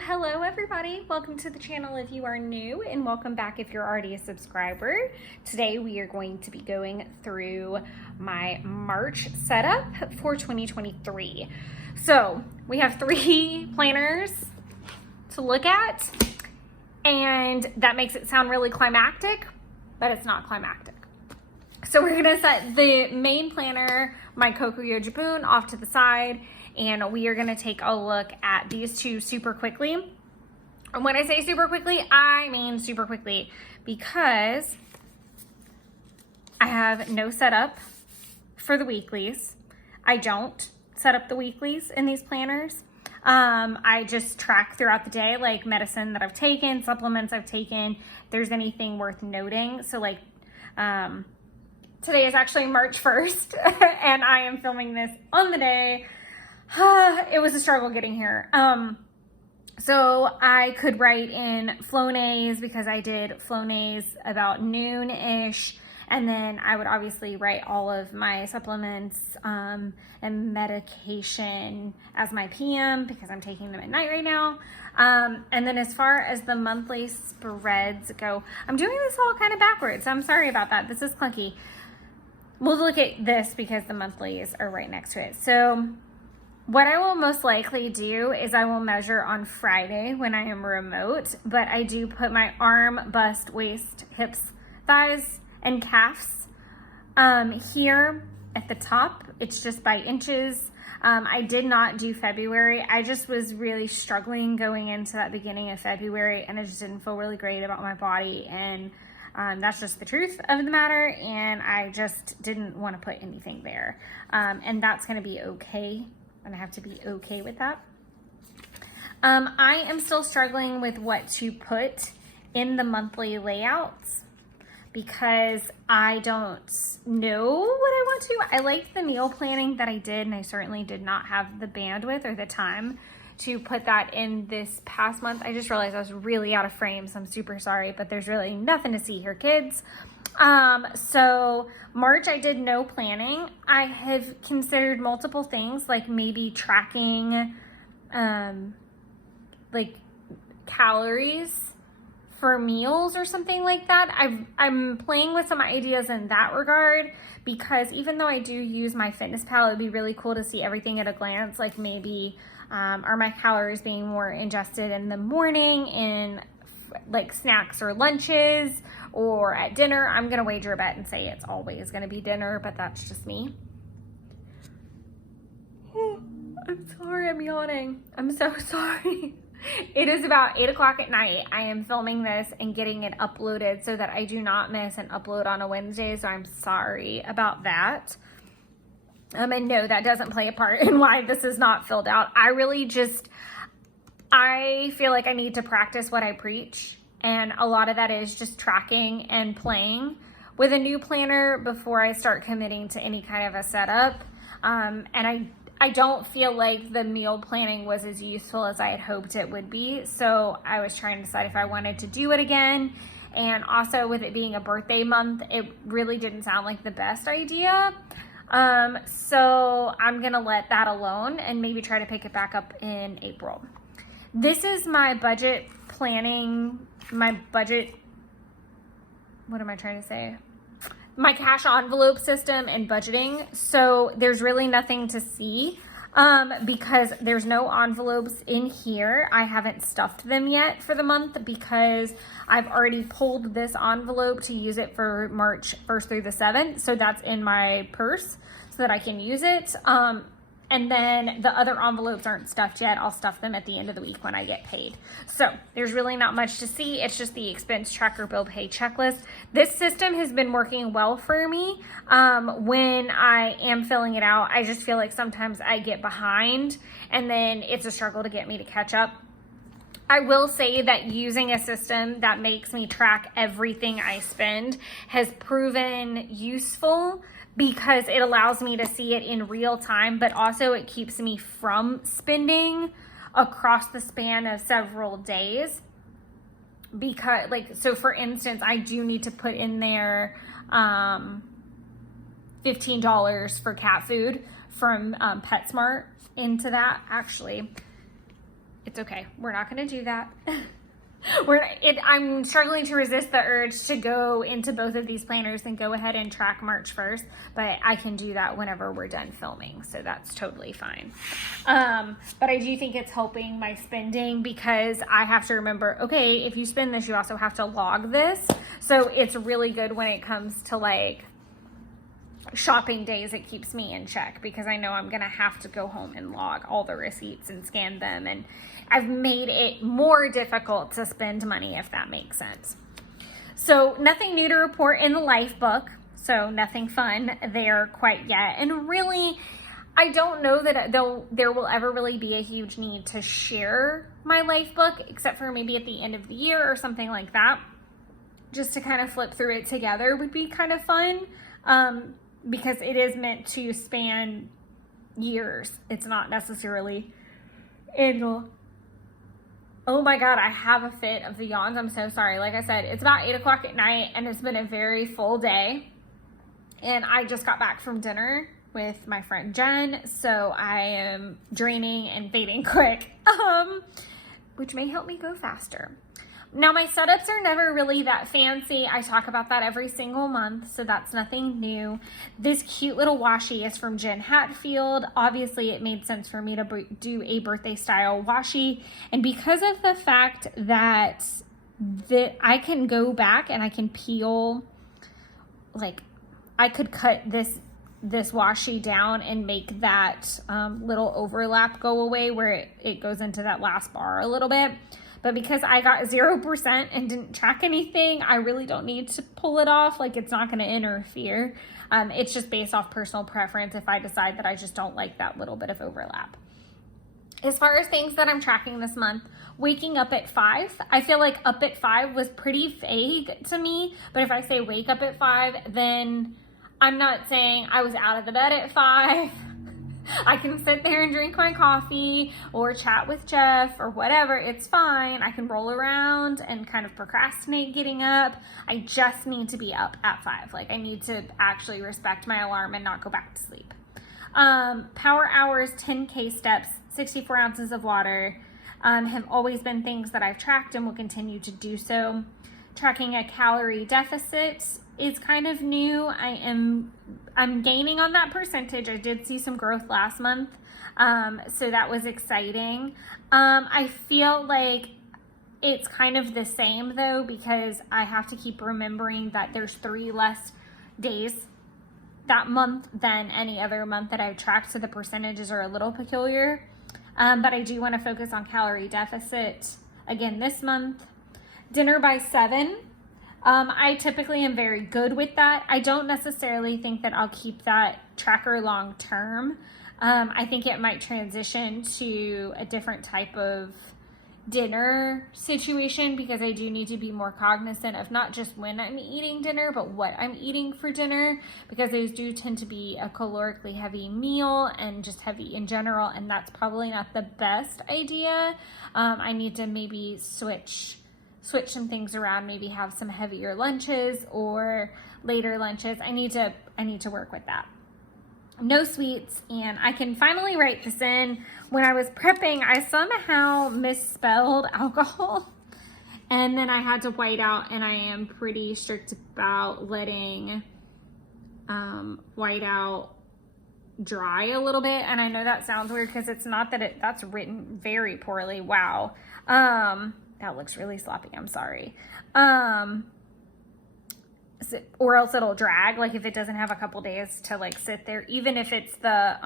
Hello everybody. Welcome to the channel if you are new, and welcome back if you're already a subscriber. Today we are going to be going through my March setup for 2023. So we have 3 planners to look at, and that makes it sound really climactic, but it's not climactic. So we're gonna set the main planner, my Kokuyo Jibun, off to the side, and we are gonna take a look at these 2 super quickly. And when I say super quickly, I mean super quickly, because I have no setup for the weeklies. I don't set up the weeklies in these planners. I just track throughout the day, like medicine that I've taken, supplements I've taken, if there's anything worth noting. So like, today is actually March 1st, and I am filming this on the day. It was a struggle getting here. So I could write in Flonase because I did Flonase about noon-ish, and then I would obviously write all of my supplements and medication as my PM because I'm taking them at night right now. And then as far as the monthly spreads go, I'm doing this all kind of backwards. I'm sorry about that. This is clunky. We'll look at this because the monthlies are right next to it. So what I will most likely do is I will measure on Friday when I am remote, but I do put my arm, bust, waist, hips, thighs, and calves here at the top. It's just by inches. I did not do February. I just was really struggling going into that beginning of February, and I just didn't feel really great about my body, and that's just the truth of the matter, and I just didn't want to put anything there. And that's going to be okay. I'm going to have to be okay with that. I am still struggling with what to put in the monthly layouts because I don't know what I want to. I liked the meal planning that I did, and I certainly did not have the bandwidth or the time to put that in this past month. I just realized I was really out of frame, so I'm super sorry, but there's really nothing to see here, kids. So March I did no planning. I have considered multiple things, like maybe tracking like calories for meals or something like that. I'm playing with some ideas in that regard, because even though I do use MyFitnessPal, it'd be really cool to see everything at a glance. Like maybe are my calories being more ingested in the morning in like snacks or lunches, or at dinner? I'm gonna wager a bet and say it's always gonna be dinner, but that's just me. I'm sorry, I'm yawning. I'm so sorry. It is about 8 o'clock at night. I am filming this and getting it uploaded so that I do not miss an upload on a Wednesday, so I'm sorry about that. And no, that doesn't play a part in why this is not filled out. I feel like I need to practice what I preach, and a lot of that is just tracking and playing with a new planner before I start committing to any kind of a setup. And I don't feel like the meal planning was as useful as I had hoped it would be, so I was trying to decide if I wanted to do it again. And also with it being a birthday month, it really didn't sound like the best idea. So I'm gonna let that alone and maybe try to pick it back up in April. This is my budget planning, my cash envelope system and budgeting. So there's really nothing to see because there's no envelopes in here. I haven't stuffed them yet for the month because I've already pulled this envelope to use it for March 1st through the 7th. So that's in my purse so that I can use it. And then the other envelopes aren't stuffed yet. I'll stuff them at the end of the week when I get paid. So there's really not much to see. It's just the expense tracker bill pay checklist. This system has been working well for me. When I am filling it out, I just feel like sometimes I get behind, and then it's a struggle to get me to catch up. I will say that using a system that makes me track everything I spend has proven useful, because it allows me to see it in real time, but also it keeps me from spending across the span of several days. Because so for instance, I do need to put in there $15 for cat food from PetSmart into that. Actually, It's okay. We're not going to do that. I'm struggling to resist the urge to go into both of these planners and go ahead and track March 1st, but I can do that whenever we're done filming, so that's totally fine. But I do think it's helping my spending because I have to remember, okay, if you spend this, you also have to log this. So it's really good when it comes to like shopping days. It keeps me in check because I know I'm gonna have to go home and log all the receipts and scan them, and I've made it more difficult to spend money, if that makes sense. So nothing new to report in the life book, so nothing fun there quite yet. And really, I don't know that there will ever really be a huge need to share my life book, except for maybe at the end of the year or something like that. Just to kind of flip through it together would be kind of fun. Because it is meant to span years. It's not necessarily annual. Oh my God, I have a fit of the yawns. I'm so sorry. Like I said, it's about 8 o'clock at night and it's been a very full day. And I just got back from dinner with my friend Jen. So I am draining and fading quick, which may help me go faster. Now, my setups are never really that fancy. I talk about that every single month, so that's nothing new. This cute little washi is from Jen Hatfield. Obviously, it made sense for me to do a birthday style washi. And because of the fact that I can go back and I can peel, like, I could cut this washi down and make that little overlap go away where it goes into that last bar a little bit. But because I got 0% and didn't track anything, I really don't need to pull it off. Like, it's not going to interfere. It's just based off personal preference if I decide that I just don't like that little bit of overlap. As far as things that I'm tracking this month, waking up at 5. I feel like up at 5 was pretty vague to me. But if I say wake up at 5, then I'm not saying I was out of the bed at 5. I can sit there and drink my coffee or chat with Jeff or whatever. It's fine. I can roll around and kind of procrastinate getting up. I just need to be up at 5. Like, I need to actually respect my alarm and not go back to sleep. Power hours, 10K steps, 64 ounces of water have always been things that I've tracked and will continue to do so. Tracking a calorie deficit is kind of new. I'm gaining on that percentage. I did see some growth last month, so that was exciting. I feel like it's kind of the same though, because I have to keep remembering that there's 3 less days that month than any other month that I've tracked, so the percentages are a little peculiar. But I do want to focus on calorie deficit again this month. Dinner by 7. I typically am very good with that. I don't necessarily think that I'll keep that tracker long term. I think it might transition to a different type of dinner situation, because I do need to be more cognizant of not just when I'm eating dinner, but what I'm eating for dinner, because those do tend to be a calorically heavy meal and just heavy in general, and that's probably not the best idea. I need to maybe switch some things around, maybe have some heavier lunches or later lunches. I need to work with that. No sweets, and I can finally write this in. When I was prepping, I somehow misspelled alcohol, and then I had to white out, and I am pretty strict about letting white out dry a little bit. And I know that sounds weird because it's not that that's written very poorly. Wow. That looks really sloppy. I'm sorry. Or else it'll drag, like if it doesn't have a couple days to like sit there, even if it's the,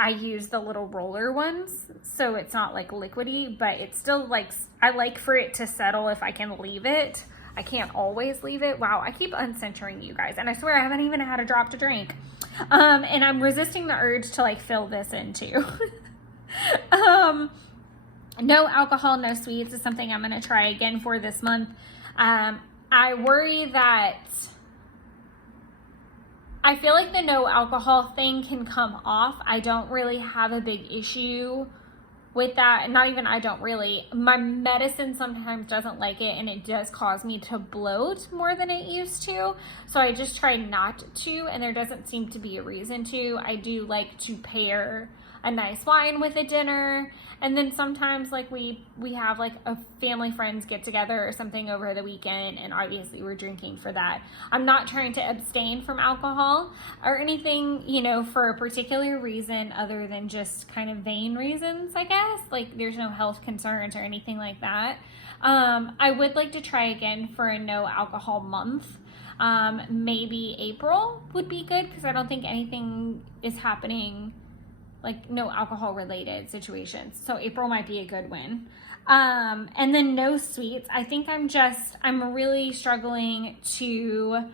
I use the little roller ones, so it's not like liquidy, but it's still like, I like for it to settle if I can leave it. I can't always leave it. Wow, I keep uncentering you guys, and I swear I haven't even had a drop to drink. And I'm resisting the urge to like fill this in too. No alcohol, no sweets is something I'm going to try again for this month. I worry that I feel like the no alcohol thing can come off. I don't really have a big issue with that. Not even I don't really. My medicine sometimes doesn't like it, and it does cause me to bloat more than it used to. So I just try not to, and there doesn't seem to be a reason to. I do like to pair a nice wine with a dinner. And then sometimes like we have like a family friends get together or something over the weekend, and obviously we're drinking for that. I'm not trying to abstain from alcohol or anything, you know, for a particular reason other than just kind of vain reasons, I guess. Like there's no health concerns or anything like that. I would like to try again for a no alcohol month. Maybe April would be good because I don't think anything is happening, like no alcohol related situations. So April might be a good win. And then no sweets. I think I'm really struggling to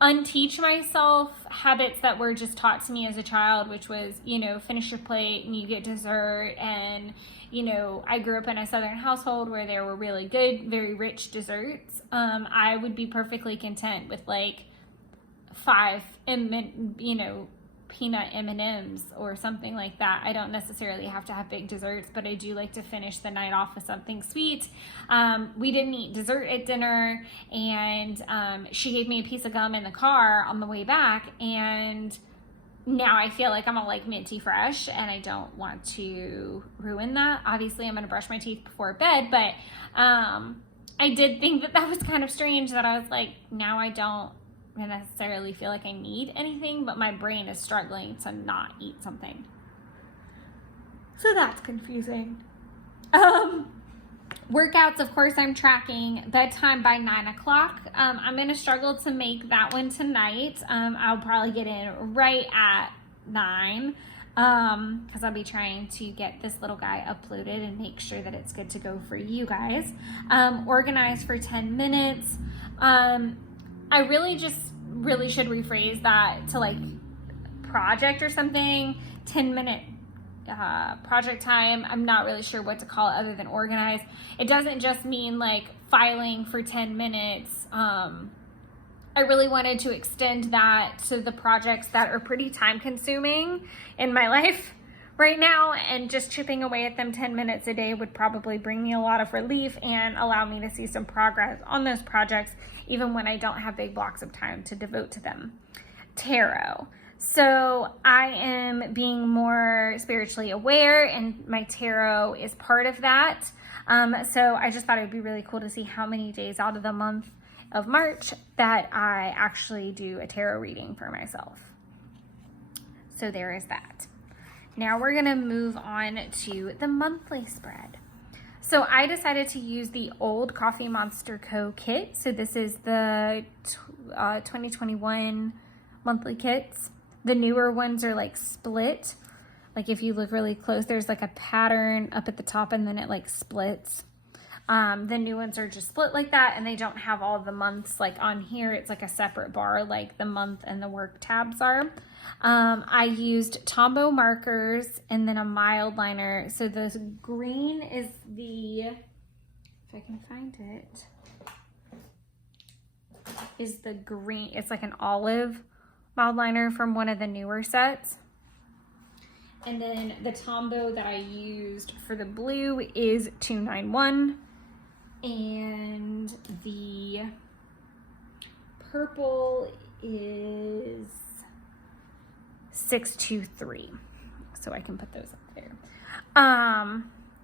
unteach myself habits that were just taught to me as a child, which was, you know, finish your plate and you get dessert. And, you know, I grew up in a Southern household where there were really good, very rich desserts. I would be perfectly content with like 5, you know, peanut M&Ms or something like that. I don't necessarily have to have big desserts, but I do like to finish the night off with something sweet. We didn't eat dessert at dinner, and she gave me a piece of gum in the car on the way back, and now I feel like I'm all like minty fresh, and I don't want to ruin that. Obviously, I'm going to brush my teeth before bed, but I did think that was kind of strange that I was like, now I don't necessarily feel like I need anything, but my brain is struggling to not eat something. So that's confusing. Workouts, of course, I'm tracking bedtime by 9 o'clock. I'm going to struggle to make that one tonight. I'll probably get in right at 9 because I'll be trying to get this little guy uploaded and make sure that it's good to go for you guys. Organize for 10 minutes. I really should rephrase that to like project or something. 10-minute project time. I'm not really sure what to call it other than organize. It doesn't just mean like filing for 10 minutes. I really wanted to extend that to the projects that are pretty time consuming in my life right now, and just chipping away at them 10 minutes a day would probably bring me a lot of relief and allow me to see some progress on those projects, even when I don't have big blocks of time to devote to them. Tarot. So I am being more spiritually aware, and my tarot is part of that. So I just thought it would be really cool to see how many days out of the month of March that I actually do a tarot reading for myself. So there is that. Now we're going to move on to the monthly spread. So I decided to use the old Coffee Monster Co. kit. So this is the 2021 monthly kits. The newer ones are like split. Like if you look really close, there's like a pattern up at the top and then it like splits. The new ones are just split like that, and they don't have all the months like on here. It's like a separate bar like the month and the work tabs are. I used Tombow markers and then a mild liner. So the green is the, if I can find it, is the green. It's like an olive mild liner from one of the newer sets. And then the Tombow that I used for the blue is 291. And the purple is 623. So I can put those up there.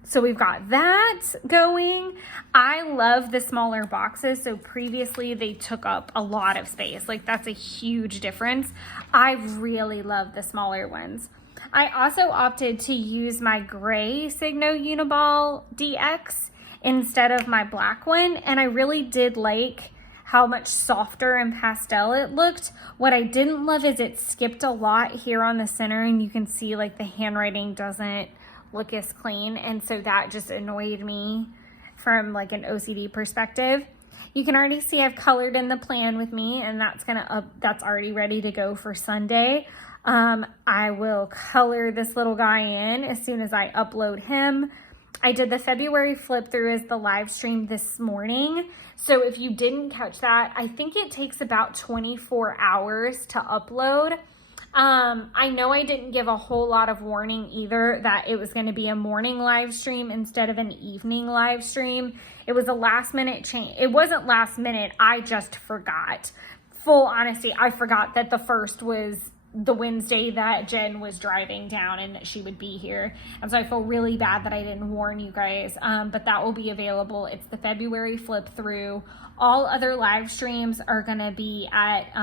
So we've got that going. I love the smaller boxes. So previously they took up a lot of space. Like that's a huge difference. I really love the smaller ones. I also opted to use my gray Signo Uniball DX instead of my black one, and I really did like how much softer and pastel it looked. What I didn't love is it skipped a lot here on the center, and you can see like the handwriting doesn't look as clean, and so that just annoyed me from like an OCD perspective. You can already see I've colored in the plan with me, and that's already ready to go for Sunday. I will color this little guy in as soon as I upload him. I did the February flip through as the live stream this morning. So if you didn't catch that, I think it takes about 24 hours to upload. I know I didn't give a whole lot of warning either that it was going to be a morning live stream instead of an evening live stream. It was a last minute change. It wasn't last minute. I just forgot. Full honesty, I forgot that the first was the Wednesday that Jen was driving down and that she would be here. And so I feel really bad that I didn't warn you guys, but that will be available. It's the February flip through. All other live streams are going to be at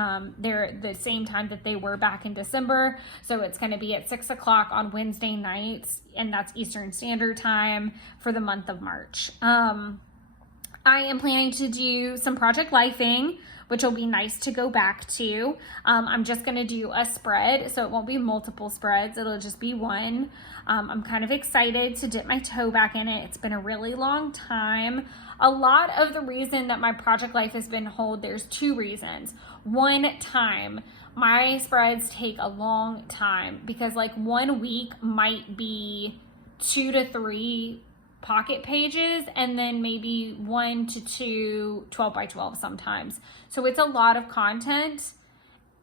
the same time that they were back in December. So it's going to be at 6 o'clock on Wednesday nights, and that's Eastern Standard Time for the month of March. I am planning to do some Project Lifing, which will be nice to go back to. I'm just gonna do a spread, so it won't be multiple spreads, it'll just be one. I'm kind of excited to dip my toe back in it. It's been a really long time. A lot of the reason that my Project Life has been hold, there's two reasons. One, time. My spreads take a long time because like 1 week might be 2 to 3 pocket pages, and then maybe 1 to 2 12 by 12 sometimes. So it's a lot of content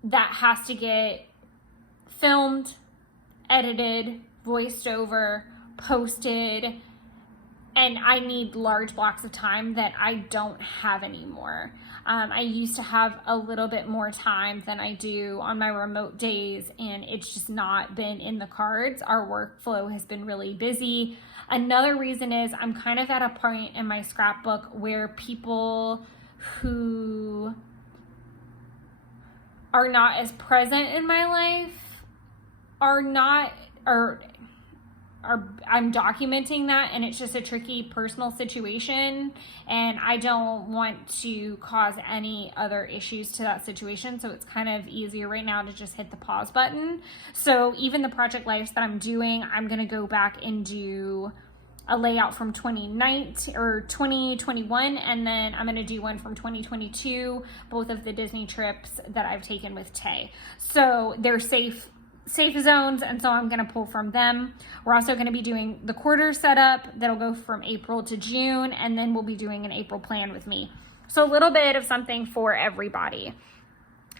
that has to get filmed, edited, voiced over, posted, and I need large blocks of time that I don't have anymore. I used to have a little bit more time than I do on my remote days, and it's just not been in the cards. Our workflow has been really busy. Another reason is I'm kind of at a point in my scrapbook where people who are not as present in my life I'm documenting that, and it's just a tricky personal situation, and I don't want to cause any other issues to that situation. So it's kind of easier right now to just hit the pause button. So even the Project Lives that I'm doing, I'm going to go back and do a layout from 2019 or 2021, and then I'm going to do one from 2022, both of the Disney trips that I've taken with Tay. So they're safe zones, and so I'm going to pull from them. We're also going to be doing the quarter setup that'll go from April to June, and then we'll be doing an April plan with me. So a little bit of something for everybody.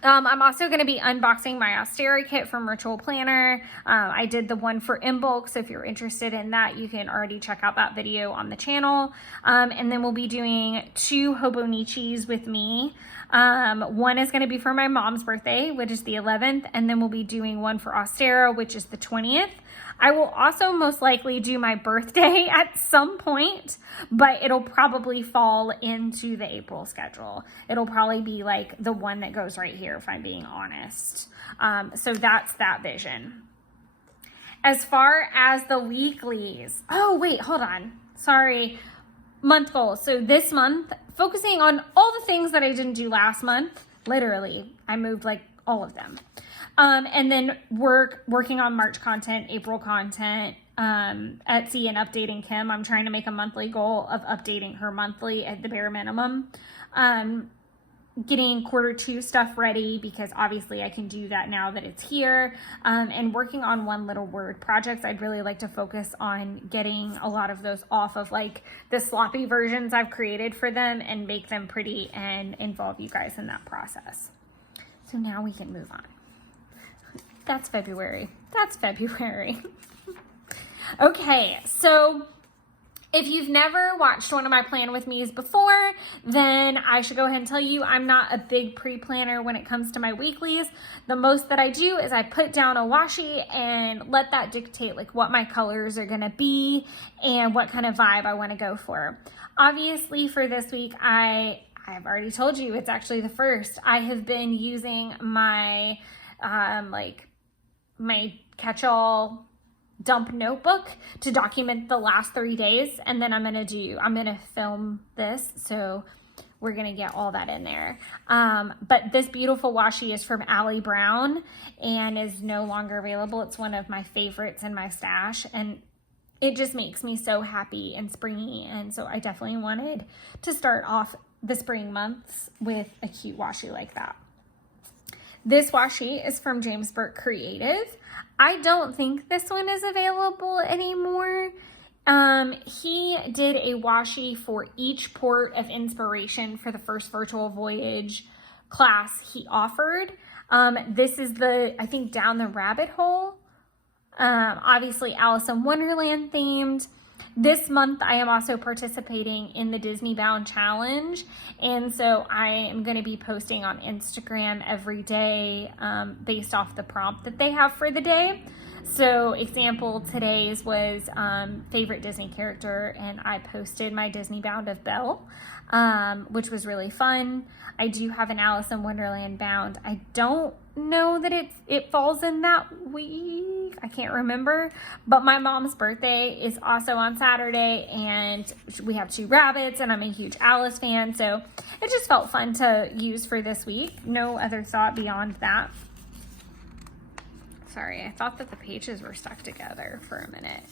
I'm also going to be unboxing my Austera kit from Ritual Planner. I did the one for in bulk, so if you're interested in that, you can already check out that video on the channel. And then we'll be doing 2 Hobonichis with me. One is going to be for my mom's birthday, which is the 11th, and then we'll be doing one for Austera, which is the 20th. I will also most likely do my birthday at some point, but it'll probably fall into the April schedule. It'll probably be like the one that goes right here, if I'm being honest. So that's that vision. As far as the weeklies, oh wait, hold on. Sorry. Month goals. So this month, focusing on all the things that I didn't do last month. Literally, I moved like all of them. And then working on March content, April content, Etsy, and updating Kim. I'm trying to make a monthly goal of updating her monthly at the bare minimum. Getting Q2 stuff ready, because obviously I can do that now that it's here. And working on One Little Word projects. I'd really like to focus on getting a lot of those off of like the sloppy versions I've created for them and make them pretty and involve you guys in that process. So now we can move on. That's February. Okay, so if you've never watched one of my plan with me's before, then I should go ahead and tell you I'm not a big pre-planner when it comes to my weeklies. The most that I do is I put down a washi and let that dictate like what my colors are gonna be and what kind of vibe I wanna go for. Obviously for this week, I've already told you it's actually the first. I have been using my my catch-all dump notebook to document the last 3 days, and then I'm gonna film this, so we're gonna get all that in there. But this beautiful washi is from Allie Brown and is no longer available. It's one of my favorites in my stash, and it just makes me so happy and springy, and so I definitely wanted to start off the spring months with a cute washi like that. This washi is from James Burke Creative. I don't think this one is available anymore. He did a washi for each port of inspiration for the first virtual voyage class he offered. This is I think Down the Rabbit Hole. Obviously Alice in Wonderland themed. This month, I am also participating in the Disney Bound Challenge. And so I am going to be posting on Instagram every day based off the prompt that they have for the day. So example, today's was favorite Disney character, and I posted my Disney Bound of Belle, which was really fun. I do have an Alice in Wonderland bound. I don't know that it falls in that week. I can't remember, but my mom's birthday is also on Saturday, and we have 2 rabbits, and I'm a huge Alice fan, so it just felt fun to use for this week. No other thought beyond that. Sorry, I thought that the pages were stuck together for a minute.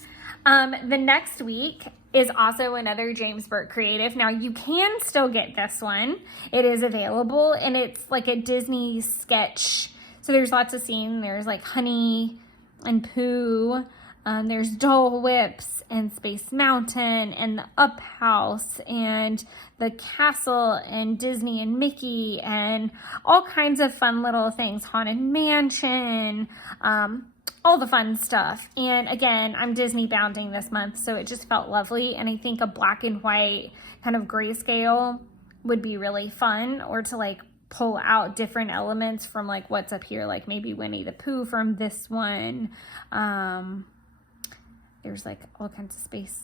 The next week is also another James Burke Creative. Now, you can still get this one. It is available, and it's like a Disney sketch. So there's lots of scenes. There's like Honey and Pooh. There's Dole Whips and Space Mountain and the Up House and the Castle and Disney and Mickey and all kinds of fun little things. Haunted Mansion, all the fun stuff. And again, I'm Disney bounding this month, so it just felt lovely. And I think a black and white kind of grayscale would be really fun, or to like pull out different elements from like what's up here, like maybe Winnie the Pooh from this one. There's like all kinds of space,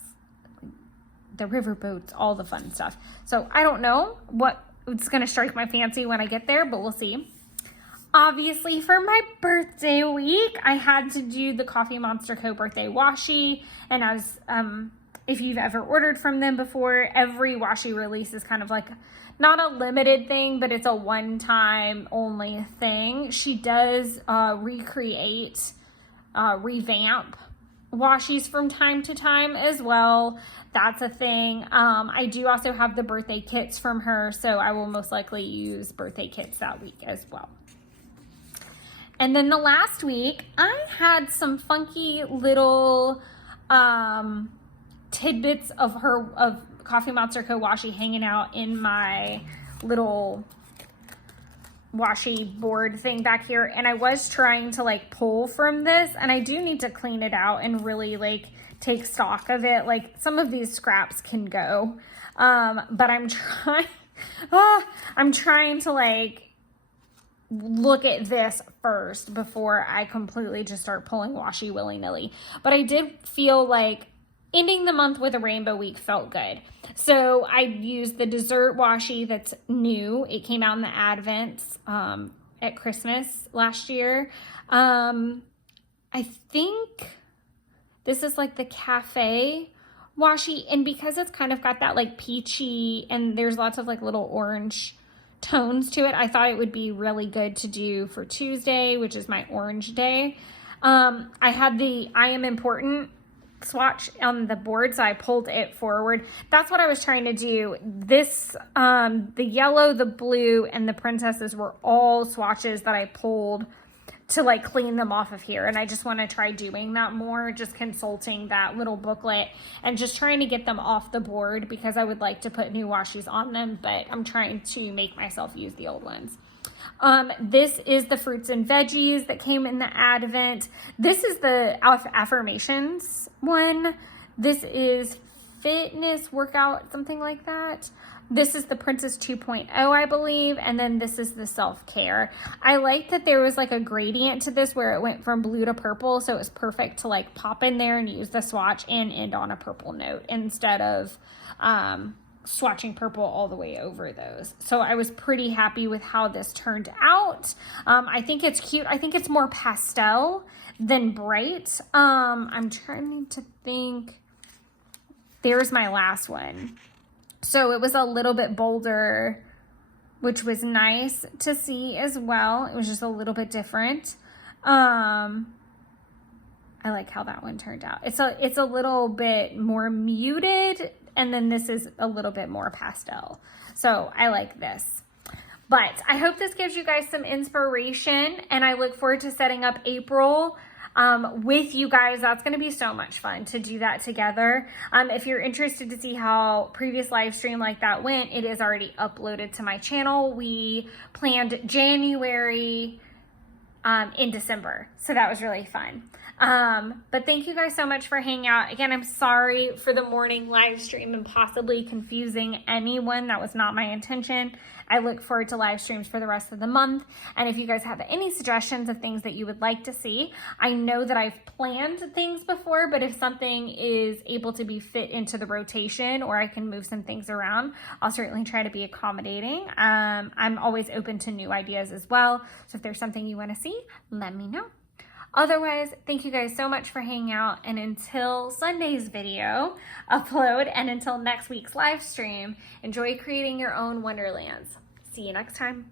the river boats, all the fun stuff. So I don't know what it's going to strike my fancy when I get there, but we'll see. Obviously, for my birthday week, I had to do the Coffee Monster Co. birthday washi. And as if you've ever ordered from them before, every washi release is kind of like not a limited thing, but it's a one-time only thing. She does recreate, revamp washis from time to time as well. That's a thing. I do also have the birthday kits from her, so I will most likely use birthday kits that week as well. And then the last week, I had some funky little tidbits of Coffee Monster Co. washi hanging out in my little washi board thing back here, and I was trying to like pull from this, and I do need to clean it out and really like take stock of it. Like some of these scraps can go, but I'm trying to like look at this first before I completely just start pulling washi willy-nilly. But I did feel like ending the month with a rainbow week felt good. So I used the dessert washi that's new. It came out in the Advents at Christmas last year. I think this is like the cafe washi, and because it's kind of got that like peachy and there's lots of like little orange tones to it, I thought it would be really good to do for Tuesday, which is my orange day. I had the I Am Important swatch on the board, so I pulled it forward. That's what I was trying to do. This the yellow, the blue, and the princesses were all swatches that I pulled to like clean them off of here, and I just want to try doing that more, just consulting that little booklet and just trying to get them off the board, because I would like to put new washies on them, but I'm trying to make myself use the old ones. This is the fruits and veggies that came in the Advent. This is the affirmations one. This is fitness workout, something like that. This is the Princess 2.0, I believe. And then this is the self-care. I like that there was like a gradient to this where it went from blue to purple. So it was perfect to like pop in there and use the swatch and end on a purple note instead of swatching purple all the way over those. So I was pretty happy with how this turned out. I think it's cute. I think it's more pastel than bright. I'm trying to think. There's my last one. So it was a little bit bolder, which was nice to see as well. It was just a little bit different. I like how that one turned out. It's a little bit more muted, and then this is a little bit more pastel. So I like this. But I hope this gives you guys some inspiration, and I look forward to setting up April with you guys. That's going to be so much fun to do that together. If you're interested to see how previous live stream like that went, it is already uploaded to my channel. We planned January in December, so that was really fun. But thank you guys so much for hanging out. Again, I'm sorry for the morning live stream and possibly confusing anyone. That was not my intention. I look forward to live streams for the rest of the month. And if you guys have any suggestions of things that you would like to see, I know that I've planned things before, but if something is able to be fit into the rotation or I can move some things around, I'll certainly try to be accommodating. I'm always open to new ideas as well. So if there's something you want to see, let me know. Otherwise, thank you guys so much for hanging out, and until Sunday's video upload and until next week's live stream, enjoy creating your own wonderlands. See you next time.